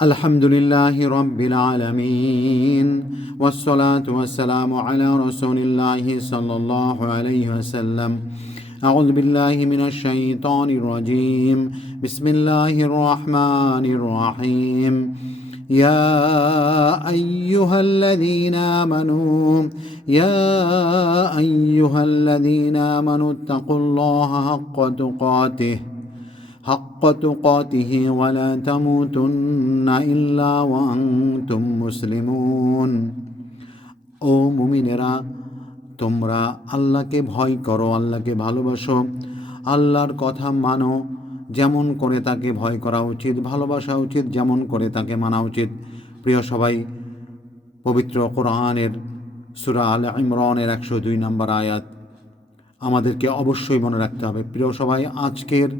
আলহামদুলিল্লাহি রাব্বিল আলামিন ওয়াসসালাতু ওয়াসসালামু আলা রাসূলিল্লাহি সাল্লাল্লাহু আলাইহি ওয়াসাল্লাম। আউযু বিল্লাহি মিনাশ শাইতানির রাজীম। বিসমিল্লাহির রাহমানির রাহিম। ইয়া আইয়ুহাল্লাযীনা আমানু তাকুল্লাহা হাক্কা তুকাতিহি ওয়া লা তামুতুন্না ইল্লা ওয়া আনতুম মুসলিমুন। ও মুমিনেরা, তোমরা আল্লাহকে ভয় করো, আল্লাহকে ভালোবাসো, আল্লাহর কথা মানো, যেমন করে তাকে ভয় করা উচিত, ভালোবাসা উচিত, যেমন করে তাকে মানা উচিত। প্রিয় সবাই, পবিত্র কোরআনের সূরা আল ইমরানের 102 নম্বর আয়াত আমাদেরকে অবশ্যই মনে রাখতে হবে। প্রিয় সবাই, আজকের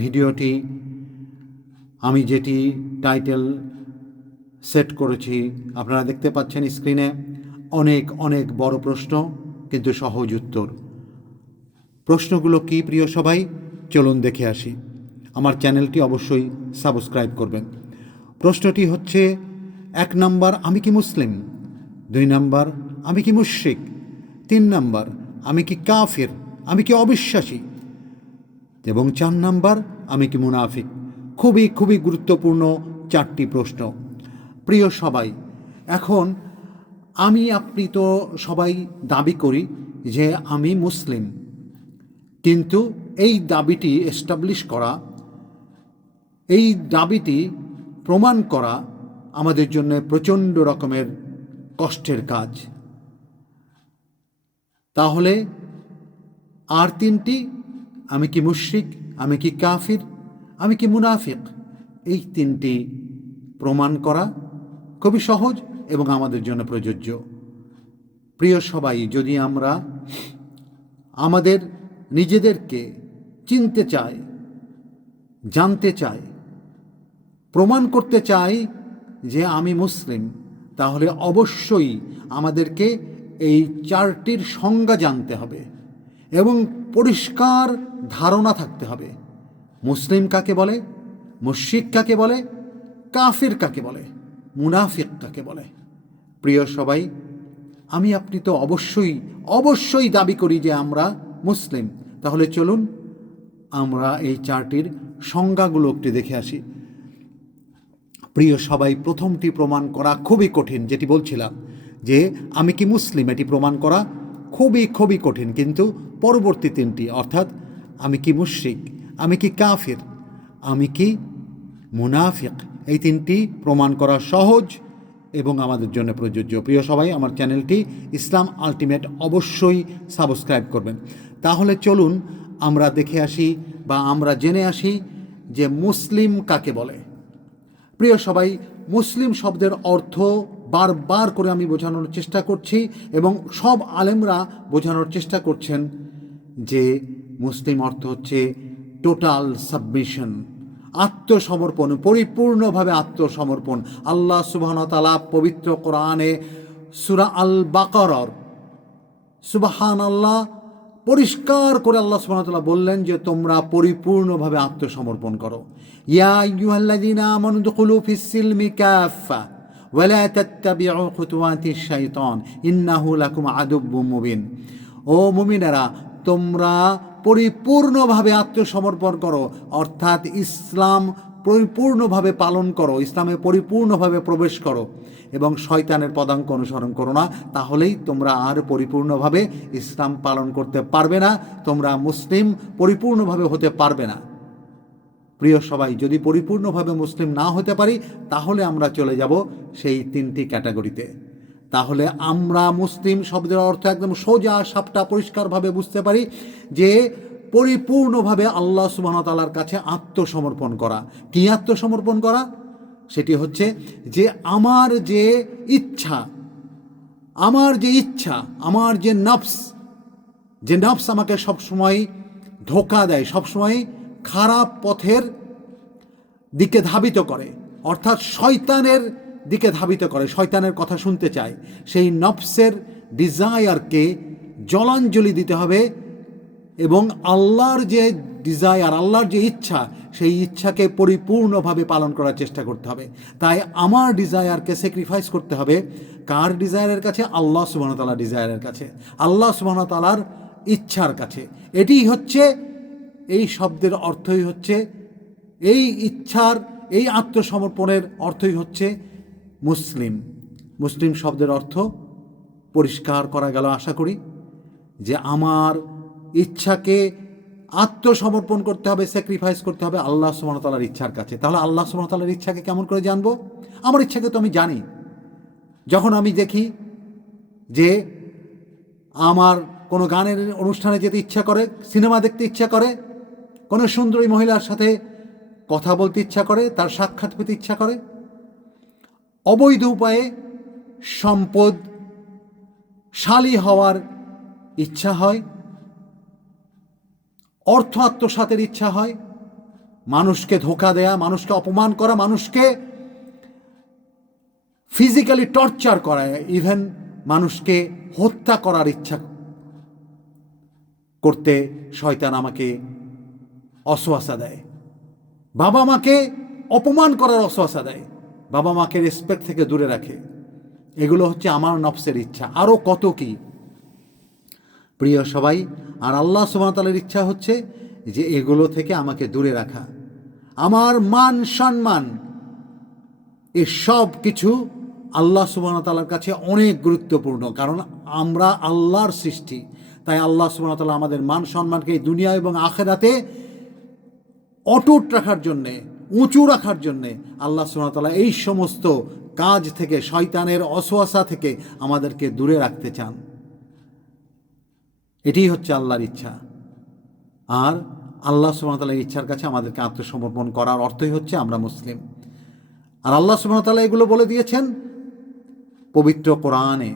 ভিডিওটি আমি যেটি টাইটেল সেট করেছি আপনারা দেখতে পাচ্ছেন স্ক্রিনে। অনেক অনেক বড় প্রশ্ন, কিন্তু সহজ উত্তর। প্রশ্নগুলো কি প্রিয় সবাই? চলুন দেখে আসি। আমার চ্যানেলটি অবশ্যই সাবস্ক্রাইব করবেন। প্রশ্নটি হচ্ছে, 1 নম্বর, আমি কি মুসলিম? 2 নম্বর, আমি কি মুশরিক? 3 নম্বর, আমি কি কাফির, আমি কি অবিশ্বাসী? এবং 4 নম্বর, আমি কি মুনাফিক? খুবই খুবই গুরুত্বপূর্ণ 4টি প্রশ্ন। প্রিয় সবাই, এখন আপনি তো সবাই দাবি করি যে আমি মুসলিম, কিন্তু এই দাবিটি এস্টাবলিশ করা, এই দাবিটি প্রমাণ করা আমাদের জন্য প্রচণ্ড রকমের কষ্টের কাজ। তাহলে আর 3টি, আমি কি মুশরিক, আমি কি কাফির, আমি কি মুনাফিক, এই 3টি প্রমাণ করা খুবই সহজ এবং আমাদের জন্য প্রযোজ্য। প্রিয় সবাই, যদি আমরা আমাদের নিজেদেরকে চিনতে চাই, জানতে চাই, প্রমাণ করতে চাই যে আমি মুসলিম, তাহলে অবশ্যই আমাদেরকে এই 4টির সংজ্ঞা জানতে হবে এবং পরিষ্কার ধারণা থাকতে হবে। মুসলিম কাকে বলে, মুশরিক কাকে বলে, কাফির কাকে বলে, মুনাফিক কাকে বলে। প্রিয় সবাই, আপনি তো অবশ্যই দাবি করি যে আমরা মুসলিম। তাহলে চলুন আমরা এই 4টির সংজ্ঞাগুলো একটু দেখে আসি। প্রিয় সবাই, প্রথমটি প্রমাণ করা খুবই কঠিন, যেটি বলছিলাম যে আমি কি মুসলিম, এটি প্রমাণ করা খুবই খুবই কঠিন। কিন্তু পরবর্তী 3টি, অর্থাৎ আমি কি মুশরিক, আমি কি কাফির, আমি কি মুনাফিক, এই 3টি প্রমাণ করা সহজ এবং আমাদের জন্য প্রযোজ্য। প্রিয় সবাই, আমার চ্যানেলটি ইসলাম আলটিমেট অবশ্যই সাবস্ক্রাইব করবেন। তাহলে চলুন আমরা দেখে আসি বা আমরা জেনে আসি যে মুসলিম কাকে বলে। প্রিয় সবাই, মুসলিম শব্দের অর্থ বারবার করে আমি বোঝানোর চেষ্টা করছি এবং সব আলেমরা বোঝানোর চেষ্টা করছেন যে মুসলিম অর্থ হচ্ছে টোটাল সাবমিশন, আত্মসমর্পণ, পরিপূর্ণভাবে আত্মসমর্পণ। আল্লাহ সুবহানাহু ওয়া তাআলা পবিত্র কোরআনে সূরা আল বাকারার সুবহানাল্লাহ পরিষ্কার করে আল্লাহ সুবহানাহু ওয়া তাআলা বললেন যে তোমরা পরিপূর্ণভাবে আত্মসমর্পণ করো। ইয়া আইয়ুহাল্লাযীনা আমানু দুখুলু ফিস সিলমি কাফা ওয়া লা তাত্তাবিউ খুতুওয়াতিশ শাইতান ইন্নাহু লাকুম আদুব্বুম মুবিন। ও মুমিনেরা, তোমরা পরিপূর্ণভাবে আত্মসমর্পণ করো, অর্থাৎ ইসলাম পরিপূর্ণভাবে পালন করো, ইসলামে পরিপূর্ণভাবে প্রবেশ করো এবং শয়তানের পদাঙ্ক অনুসরণ করো না। তাহলেই তোমরা আর পরিপূর্ণভাবে ইসলাম পালন করতে পারবে না, তোমরা মুসলিম পরিপূর্ণভাবে হতে পারবে না। প্রিয় সবাই, যদি পরিপূর্ণভাবে মুসলিম না হতে পারি, তাহলে আমরা চলে যাব সেই 3টি ক্যাটাগরিতে। তাহলে আমরা মুসলিম শব্দের অর্থ একদম সোজা সাপটা পরিষ্কারভাবে বুঝতে পারি যে পরিপূর্ণভাবে আল্লাহ সুবহানাহু ওয়া তাআলার কাছে আত্মসমর্পণ করা। কি আত্মসমর্পণ করা? সেটি হচ্ছে যে আমার যে ইচ্ছা, আমার যে নফস আমাকে সবসময় ধোঁকা দেয়, সবসময় খারাপ পথের দিকে ধাবিত করে, অর্থাৎ শয়তানের দিকে ধাবিত করে, শয়তানের কথা শুনতে চায়, সেই নফসের ডিজায়ারকে জলাঞ্জলি দিতে হবে এবং আল্লাহর যে ডিজায়ার, আল্লাহর যে ইচ্ছা, সেই ইচ্ছাকে পরিপূর্ণভাবে পালন করার চেষ্টা করতে হবে। তাই আমার ডিজায়ারকে স্যাক্রিফাইস করতে হবে কার ডিজায়ারের কাছে? আল্লাহ সুবহানাহু ওয়া তাআলার ডিজায়ারের কাছে, আল্লাহ সুবহানাহু ওয়া তাআলার ইচ্ছার কাছে। এটিই হচ্ছে, এই শব্দের অর্থই হচ্ছে, এই ইচ্ছার, এই আত্মসমর্পণের অর্থই হচ্ছে মুসলিম। মুসলিম শব্দের অর্থ পরিষ্কার করা গেল আশা করি, যে আমার ইচ্ছাকে আত্মসমর্পণ করতে হবে, স্যাক্রিফাইস করতে হবে আল্লাহ সুবহানাহু ওয়া তাআলার ইচ্ছার কাছে। তাহলে আল্লাহ সুবহানাহু ওয়া তাআলার ইচ্ছাকে কেমন করে জানবো? আমার ইচ্ছাকে তো আমি জানি। যখন আমি দেখি যে আমার কোনো গানের অনুষ্ঠানে যেতে ইচ্ছা করে, সিনেমা দেখতে ইচ্ছা করে, কোনো সুন্দরী মহিলার সাথে কথা বলতে ইচ্ছা করে, তার সাক্ষাৎ পেতে ইচ্ছা করে, অবৈধ উপায়ে সম্পদশালী হওয়ার ইচ্ছা হয়, অর্থ আত্মসাতের ইচ্ছা হয়, মানুষকে ধোঁকা দেয়া, মানুষকে অপমান করা, মানুষকে ফিজিক্যালি টর্চার করা, ইভেন মানুষকে হত্যা করার ইচ্ছা করতে শয়তান আমাকে অসওয়াসা দেয়। বাবা মাকে অপমান করার অসওয়াসা দেয়, বাবা মাকে রেসপেক্ট থেকে দূরে রাখে। এগুলো হচ্ছে আমার নফসের ইচ্ছা। আরও কত কি, প্রিয় সবাই। আর আল্লাহ সুবহানাহু ওয়া তাআলার ইচ্ছা হচ্ছে যে এগুলো থেকে আমাকে দূরে রাখা। আমার মান সম্মান, এই সব কিছু আল্লাহ সুবহানাহু ওয়া তাআলার কাছে অনেক গুরুত্বপূর্ণ, কারণ আমরা আল্লাহর সৃষ্টি। তাই আল্লাহ সুবহানাহু ওয়া তাআলা আমাদের মান সম্মানকে এই দুনিয়া এবং আখিরাতে অটুট রাখার জন্যে, উঁচু রাখার জন্যে আল্লাহ সুবহানাহু ওয়া তাআলা এই সমস্ত কাজ থেকে, শয়তানের অসওয়াসা থেকে আমাদেরকে দূরে রাখতে চান। এটাই হচ্ছে আল্লাহর ইচ্ছা। আর আল্লাহ সুবহানাহু ওয়া তাআলার ইচ্ছার কাছে আমাদেরকে আত্মসমর্পণ করার অর্থই হচ্ছে আমরা মুসলিম। আর আল্লাহ সুবহানাহু ওয়া তাআলা এগুলো বলে দিয়েছেন পবিত্র কোরআনে।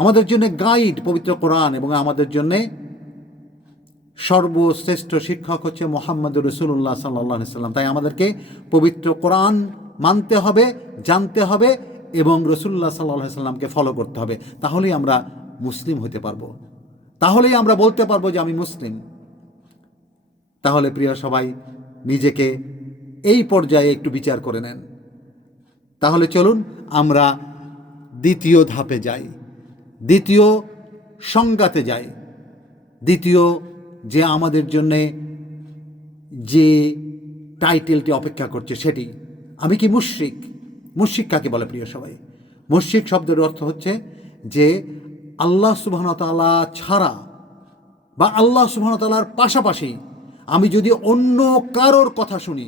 আমাদের জন্য গাইড পবিত্র কোরআন, এবং আমাদের জন্য সর্বশ্রেষ্ঠ শিক্ষক হচ্ছে মুহাম্মদুর রাসূলুল্লাহ সাল্লাল্লাহু আলাইহি সাল্লাম। তাই আমাদেরকে পবিত্র কোরআন মানতে হবে, জানতে হবে, এবং রাসূলুল্লাহ সাল্লাল্লাহু আলাইহি সাল্লামকে ফলো করতে হবে। তাহলেই আমরা মুসলিম হতে পারবো, তাহলেই আমরা বলতে পারবো যে আমি মুসলিম। তাহলে প্রিয় সবাই, নিজেকে এই পর্যায়ে একটু বিচার করে নেন। তাহলে চলুন আমরা দ্বিতীয় ধাপে যাই, দ্বিতীয় সংজ্ঞাতে যাই, দ্বিতীয় যে আমাদের জন্যে যে টাইটেলটি অপেক্ষা করছে সেটি, আমি কি মুশরিক? মুশরিক কাকে বলে প্রিয় সবাই? মুশরিক শব্দের অর্থ হচ্ছে যে আল্লাহ সুবহানাহু ওয়া তাআলা ছাড়া বা আল্লাহ সুবহানাহু ওয়া তাআলার পাশাপাশি আমি যদি অন্য কারোর কথা শুনি,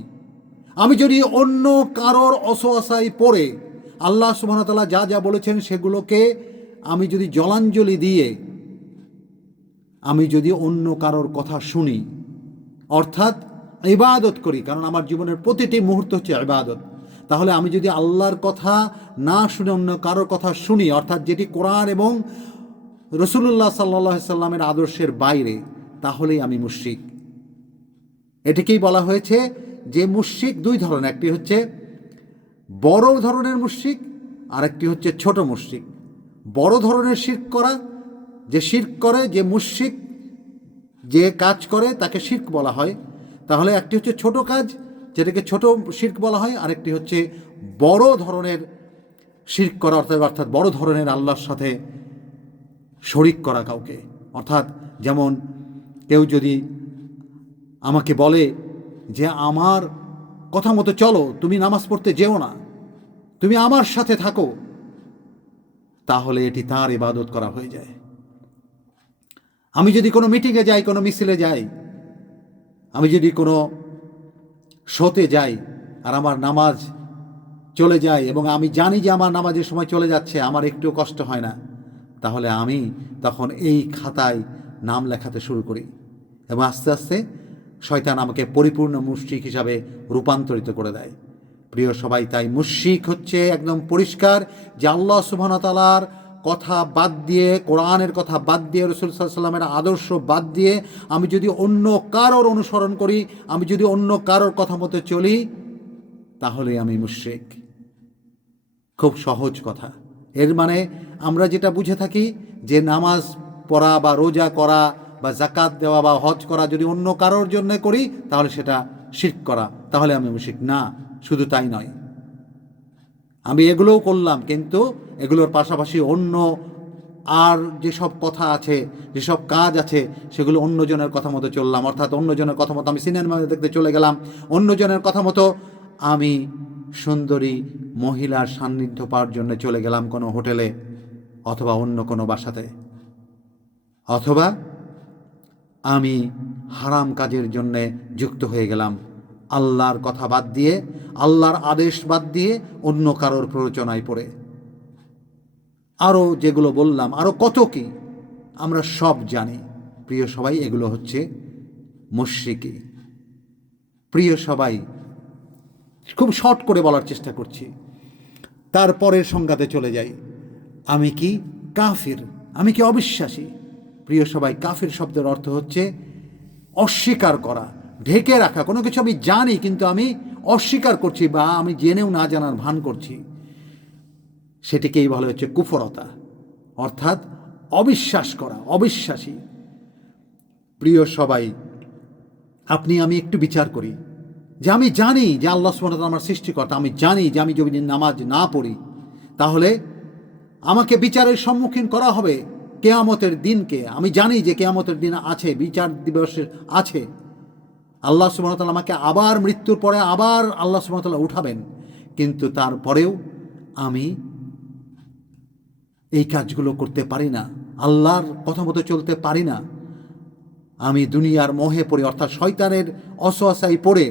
আমি যদি অন্য কারোর অসওয়াসায় পড়ে আল্লাহ সুবহানাহু ওয়া তাআলা যা যা বলেছেন সেগুলোকে আমি যদি জলাঞ্জলি দিয়ে আমি যদি অন্য কারোর কথা শুনি, অর্থাৎ ইবাদত করি, কারণ আমার জীবনের প্রতিটি মুহূর্ত হচ্ছে ইবাদত, তাহলে আমি যদি আল্লাহর কথা না শুনে অন্য কারোর কথা শুনি, অর্থাৎ যেটি কোরআন এবং রাসূলুল্লাহ সাল্লাল্লাহু আলাইহি সাল্লামের আদর্শের বাইরে, তাহলেই আমি মুশরিক। এটিকেই বলা হয়েছে যে মুশরিক দুই ধরনের, একটি হচ্ছে বড় ধরনের মুশরিক, আর একটি হচ্ছে ছোট মুশরিক। বড় ধরনের শিরক করা, যে শিরক করে, যে মুশরিক যে কাজ করে তাকে শিরক বলা হয়। তাহলে একটি হচ্ছে ছোট কাজ, যেটাকে ছোট শিরক বলা হয়, আর একটি হচ্ছে বড় ধরনের শিরক করা, অর্থাৎ বড় ধরনের আল্লাহর সাথে শরিক করা কাউকে। অর্থাৎ যেমন কেউ যদি আমাকে বলে যে আমার কথা মতো চলো, তুমি নামাজ পড়তে যেও না, তুমি আমার সাথে থাকো, তাহলে এটি তার ইবাদত করা হয়ে যায়। আমি যদি কোনো মিটিংয়ে যাই, কোনো মিছিলে যাই, আমি যদি কোনো শোতে যাই আর আমার নামাজ চলে যায় এবং আমি জানি যে আমার নামাজের সময় চলে যাচ্ছে, আমার একটু কষ্ট হয় না, তাহলে আমি তখন এই খাতায় নাম লেখাতে শুরু করি এবং আস্তে আস্তে শয়তান আমাকে পরিপূর্ণ মুশরিক হিসাবে রূপান্তরিত করে দেয়। প্রিয় সবাই, তাই মুশরিক হচ্ছে একদম পরিষ্কার যে আল্লাহ সুবহানাহু ওয়া তাআলার কথা বাদ দিয়ে, কোরআনের কথা বাদ দিয়ে, রাসূল সাল্লাল্লাহু আলাইহি ওয়াসাল্লামের আদর্শ বাদ দিয়ে আমি যদি অন্য কারোর অনুসরণ করি, আমি যদি অন্য কারোর কথা মতো চলি, তাহলে আমি মুশরিক। খুব সহজ কথা। এর মানে আমরা যেটা বুঝে থাকি যে নামাজ পড়া বা রোজা করা বা যাকাত দেওয়া বা হজ করা যদি অন্য কারোর জন্য করি, তাহলে সেটা শিরক করা, তাহলে আমি মুশরিক না। শুধু তাই নয়, আমি এগুলোও করলাম, কিন্তু এগুলোর পাশাপাশি অন্য আর যেসব কথা আছে, যেসব কাজ আছে, সেগুলো অন্যজনের কথা মতো চললাম। অর্থাৎ অন্যজনের কথা মতো আমি সিনেমা দেখতে চলে গেলাম, অন্যজনের কথা মতো আমি সুন্দরী মহিলার সান্নিধ্য পাওয়ার জন্য চলে গেলাম কোনো হোটেলে অথবা অন্য কোনো বাসাতে, অথবা আমি হারাম কাজের জন্যে যুক্ত হয়ে গেলাম, আল্লাহর কথা বাদ দিয়ে, আল্লাহর আদেশ বাদ দিয়ে অন্য কারোর প্ররোচনায় পড়ে। আরও যেগুলো বললাম, আরও কত কি আমরা সব জানি। প্রিয় সবাই, এগুলো হচ্ছে মুশরিকি। প্রিয় সবাই, খুব শর্ট করে বলার চেষ্টা করছি, তারপরের সংজ্ঞাতে চলে যাই। আমি কি কাফির, আমি কি অবিশ্বাসী? প্রিয় সবাই, কাফির শব্দের অর্থ হচ্ছে অস্বীকার করা, ঢেকে রাখা। কোনো কিছু আমি জানি কিন্তু আমি অস্বীকার করছি, বা আমি জেনেও না জানার ভান করছি, সেটিকেই বলা হচ্ছে কুফরতা, অর্থাৎ অবিশ্বাস করা, অবিশ্বাসী। প্রিয় সবাই, আপনি আমি একটু বিচার করি যে আমি জানি যে আল্লাহ সুবহানাহু ওয়া তাআলা আমার সৃষ্টিকর্তা, আমি জানি যে আমি যদি নামাজ না পড়ি তাহলে আমাকে বিচারের সম্মুখীন করা হবে কিয়ামতের দিনকে। আমি জানি যে কিয়ামতের দিন আছে, বিচার দিবসের আছে, আল্লাহ সুবহানাহু ওয়া তাআলা আমাকে আবার মৃত্যুর পরে আবার আল্লাহ সুবহানাহু ওয়া তাআলা উঠাবেন, কিন্তু তারপরেও আমি এই কাজগুলো করতে পারি না, আল্লাহর কথা মতো চলতে পারি না। আমি দুনিয়ার মোহে পড়ে, অর্থাৎ শয়তানের অসওয়াসায় পড়ে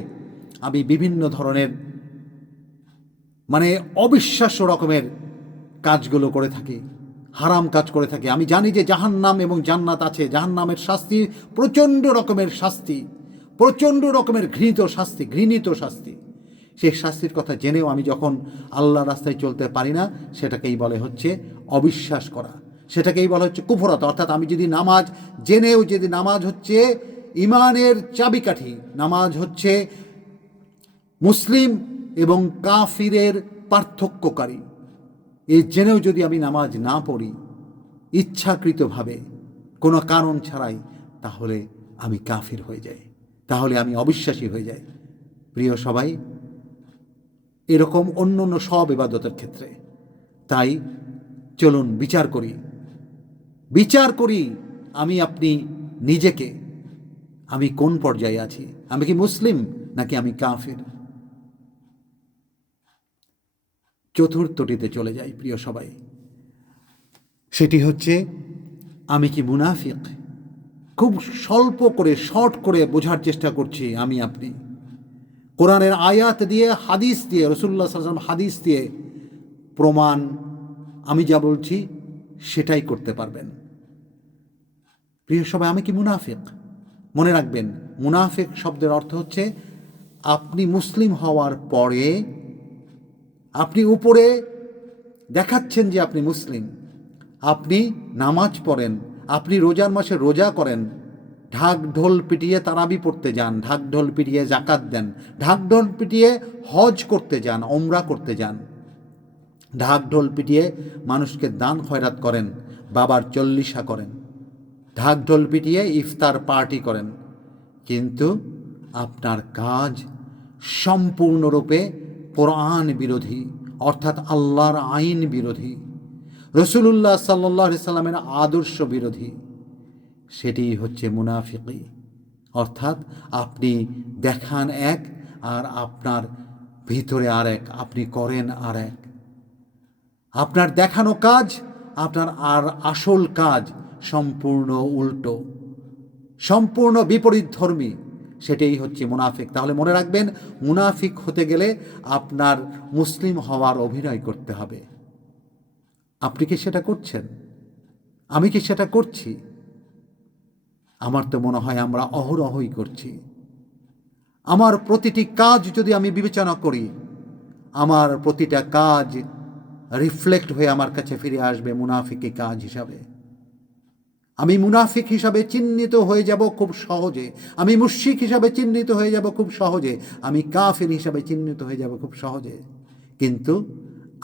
আমি বিভিন্ন ধরনের অবিশ্বাস্য রকমের কাজগুলো করে থাকি, হারাম কাজ করে থাকি। আমি জানি যে জাহান্নাম এবং জান্নাত আছে, জাহান্নামের শাস্তি প্রচণ্ড রকমের শাস্তি, প্রচণ্ড রকমের ঘৃণিত শাস্তি। সেই শাস্তির কথা জেনেও আমি যখন আল্লাহর রাস্তায় চলতে পারি না, সেটাকেই বলে হচ্ছে অবিশ্বাস করা, সেটাকেই বলা হচ্ছে কুফরত। অর্থাৎ আমি যদি নামাজ জেনেও, যদি নামাজ হচ্ছে ঈমানের চাবিকাঠি, নামাজ হচ্ছে মুসলিম এবং কাফিরের পার্থক্যকারী, এই জেনেও যদি আমি নামাজ না পড়ি ইচ্ছাকৃতভাবে, কোনো কারণ ছাড়াই, তাহলে আমি কাফির হয়ে যাই, তাহলে আমি অবিশ্বাসী হয়ে যাই। প্রিয় সবাই, এরকম অন্য সব ইবাদতের ক্ষেত্রে। তাই চলুন বিচার করি আমি আপনি নিজেকে, আমি কোন পর্যায়ে আছি, আমি কি মুসলিম নাকি আমি কাফির। চতুর্থটিতে চলে যাই প্রিয় সবাই, সেটি হচ্ছে আমি কি মুনাফিক। খুব স্বল্প করে, শর্ট করে বোঝার চেষ্টা করছি আমি আপনি। কোরআনের আয়াত দিয়ে, হাদিস দিয়ে, রাসূলুল্লাহ সাল্লাল্লাহু আলাইহি ওয়াসাল্লাম হাদিস দিয়ে প্রমাণ, আমি যা বলছি সেটাই করতে পারবেন। প্রিয় সবাই, আমি কি মুনাফিক? মনে রাখবেন, মুনাফিক শব্দের অর্থ হচ্ছে আপনি মুসলিম হওয়ার পরে আপনি উপরে দেখাচ্ছেন যে আপনি মুসলিম, আপনি নামাজ পড়েন, আপনি রোজার মাসে রোজা করেন, ঢাক ঢোল পিটিয়ে তারাবি পড়তে যান, ঢাক ঢোল পিটিয়ে জাকাত দেন, ঢাক ঢোল পিটিয়ে হজ করতে যান, ওমরা করতে যান, ঢাক ঢোল পিটিয়ে মানুষকে দান খয়রাত করেন, বাবার চল্লিশা করেন, ঢাক ঢোল পিটিয়ে ইফতার পার্টি করেন, কিন্তু আপনার কাজ সম্পূর্ণরূপে কোরআন বিরোধী, অর্থাৎ আল্লাহর আইন বিরোধী, রাসূলুল্লাহ সাল্লাল্লাহু আলাইহি সাল্লামের আদর্শ বিরোধী। সেটি হচ্ছে মুনাফিকি। অর্থাৎ আপনি দেখান এক আর আপনার ভিতরে আর এক, আপনি করেন আর এক। আপনার দেখানো কাজ, আপনার আর আসল কাজ সম্পূর্ণ উল্টো, সম্পূর্ণ বিপরীত ধর্মী। সেটাই হচ্ছে মুনাফিক। তাহলে মনে রাখবেন, মুনাফিক হতে গেলে আপনার মুসলিম হওয়ার অভিনয় করতে হবে। আপনি কি সেটা করছেন? আমি কি সেটা করছি? আমার তো মনে হয় আমরা অহরহই করছি। আমার প্রতিটি কাজ যদি আমি বিবেচনা করি, আমার প্রতিটা কাজ রিফ্লেক্ট হয়ে আমার কাছে ফিরে আসবে মুনাফিকি কাজ হিসাবে। আমি মুনাফিক হিসাবে চিহ্নিত হয়ে যাব খুব সহজে, আমি মুশরিক হিসাবে চিহ্নিত হয়ে যাব খুব সহজে, আমি কাফির হিসাবে চিহ্নিত হয়ে যাব খুব সহজে। কিন্তু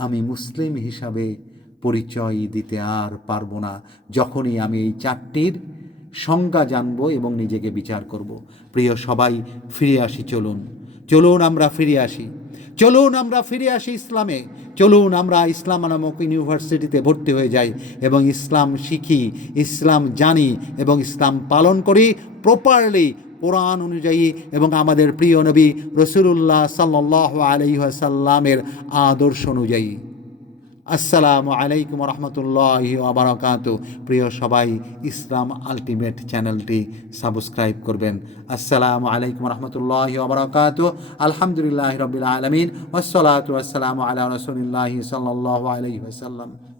আমি মুসলিম হিসাবে পরিচয় দিতে আর পারবো না যখনই আমি এই চারটির সংজ্ঞা জানব এবং নিজেকে বিচার করব। প্রিয় সবাই, ফিরে আসি, চলুন আমরা ফিরে আসি, চলুন আমরা ফিরে আসি ইসলামে, চলুন আমরা ইসলাম নামক ইউনিভার্সিটিতে ভর্তি হয়ে যাই এবং ইসলাম শিখি, ইসলাম জানি এবং ইসলাম পালন করি প্রপারলি, কোরআন অনুযায়ী এবং আমাদের প্রিয় নবী রাসূলুল্লাহ সাল্লাল্লাহু আলাইহি ওয়াসাল্লামের আদর্শ অনুযায়ী। আসসালামু আলাইকুম রহমতুল্লাহি ওয়া বারাকাতুহু। প্রিয় সবাই, ইসলাম আলটিমেট চ্যানেলটি সাবস্ক্রাইব করবেন। আসসালামু আলাইকুম রহমতুল্লাহি ওয়া বারাকাতুহু। আলহামদুলিল্লাহি রাব্বিল আলামিন ওয়াসসালাতু ওয়াসসালামু আলা রাসূলিল্লাহি সাল্লাল্লাহু আলাইহি ওয়াসাল্লাম।